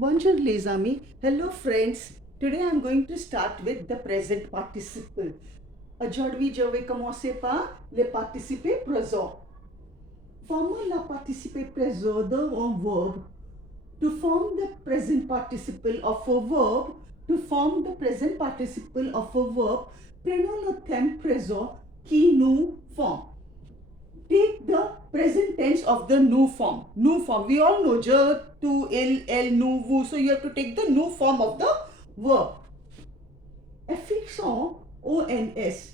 Bonjour les amis. Hello friends. Today I am going to start with the present participle. Aujourd'hui je vais commencer par le participe présent. Formons le participe présent d'un verbe. To form the present participle of a verb, prenons le thème présent qui nous forme. Take the present tense of the new form. New form. We all know je, tu, il, elle, nous, vous. So you have to take the new form of the verb. Affixons ONS.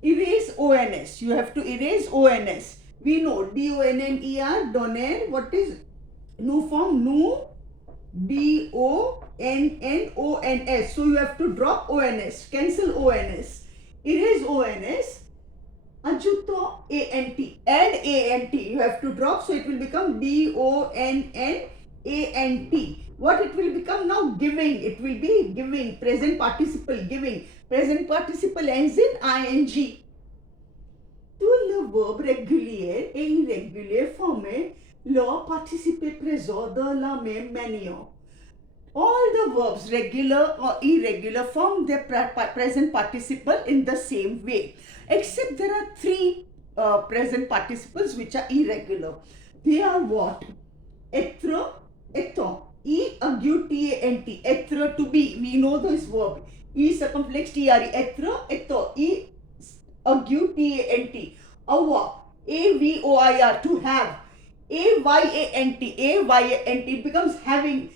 Erase ONS. You have to erase ONS. We know DONNER, donner. What is new form? Nu, DONNONS. So you have to drop ONS. Cancel ONS. Erase ONS. Ajunto ANT. Add ANT. You have to drop, so it will become DONNANT. What it will become now? Giving. It will be giving. Present participle giving. Present participle ends in ing. Tout le verbe régulier et irrégulier forment le participe présent de la même manière. All the verbs, regular or irregular, form their present participle in the same way. Except there are three present participles which are irregular. They are what? Être, étant. E-autant. Être, to be. We know this verb. E circumflex TRE. Être, étant. E-autant. Avoir. AVOIR. To have. AYANT. It becomes having.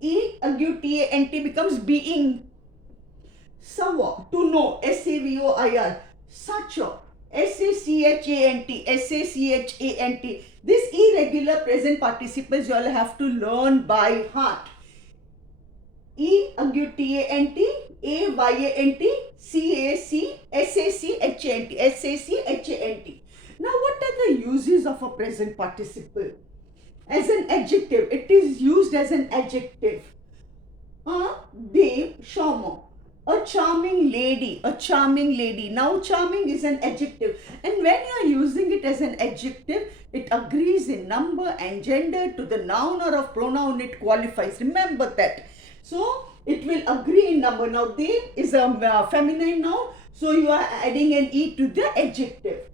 E-autant becomes being. Savoir, to know. SAVOIR. Such a. SACHANT. This irregular present participles you all have to learn by heart. E-autant, AYANT, SACHANT. Now what are the uses of a present participle? As an adjective, it is used as an adjective. Dame, charmant. A charming lady. Now charming is an adjective, and when you are using it as an adjective, it agrees in number and gender to the noun or of pronoun it qualifies. Remember that. So it will agree in number. Now dame is a feminine noun, so you are adding an e to the adjective.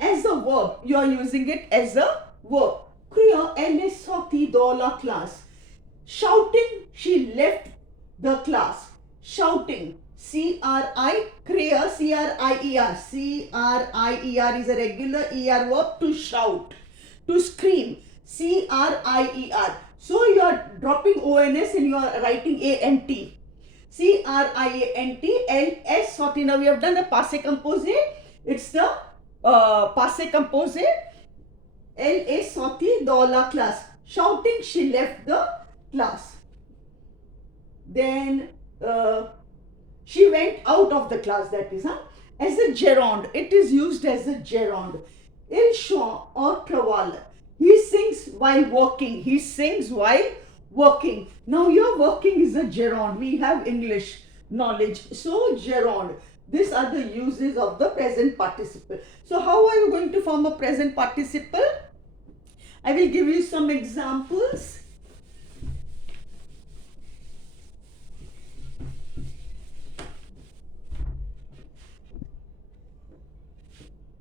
As a verb, you are using it as a verb. Crier, elle est sortie de la classe. Shouting, she left the class. Shouting, C-R-I, crier, C-R-I-E-R. C-R-I-E-R is a regular ER verb to shout, to scream. C-R-I-E-R. So you are dropping ONS and you are writing A-N-T. C-R-I-A-N-T, L-S, sortie. Now we have done the passé composé. It's the passé composé. Elle est sortie de la classe. Shouting, she left the class. Then she went out of the class, that is. As a gerund, it is used as a gerund. Il chante or travaille. He sings while working. Now your working is a gerund. We have English knowledge. So gerund. These are the uses of the present participle. So how are you going to form a present participle? I will give you some examples.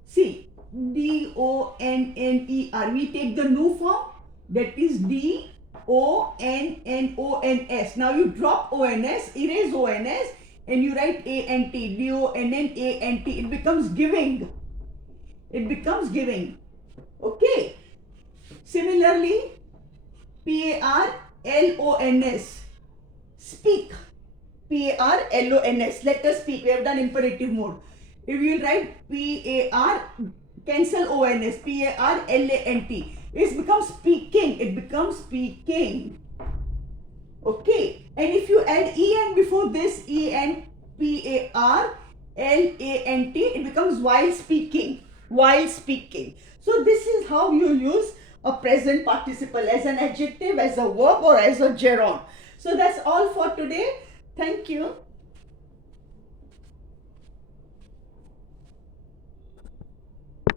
See, D-O-N-N-E-R. We take the new form, that is D-O-N-N-O-N-S. Now you drop O-N-S, erase O-N-S, and you write A-N-T, D-O-N-N-A-N-T. It becomes giving. Okay. Similarly, P-A-R-L-O-N-S. Speak. P-A-R-L-O-N-S. Let us speak. We have done imperative mode. If you write P-A-R, cancel O-N-S. P-A-R-L-A-N-T. It becomes speaking. Okay. And if you add E-N before this, E-N, P-A-R-L-A-N-T, it becomes while speaking. So this is how you use a present participle, as an adjective, as a verb, or as a gerund. So that's all for today. Thank you.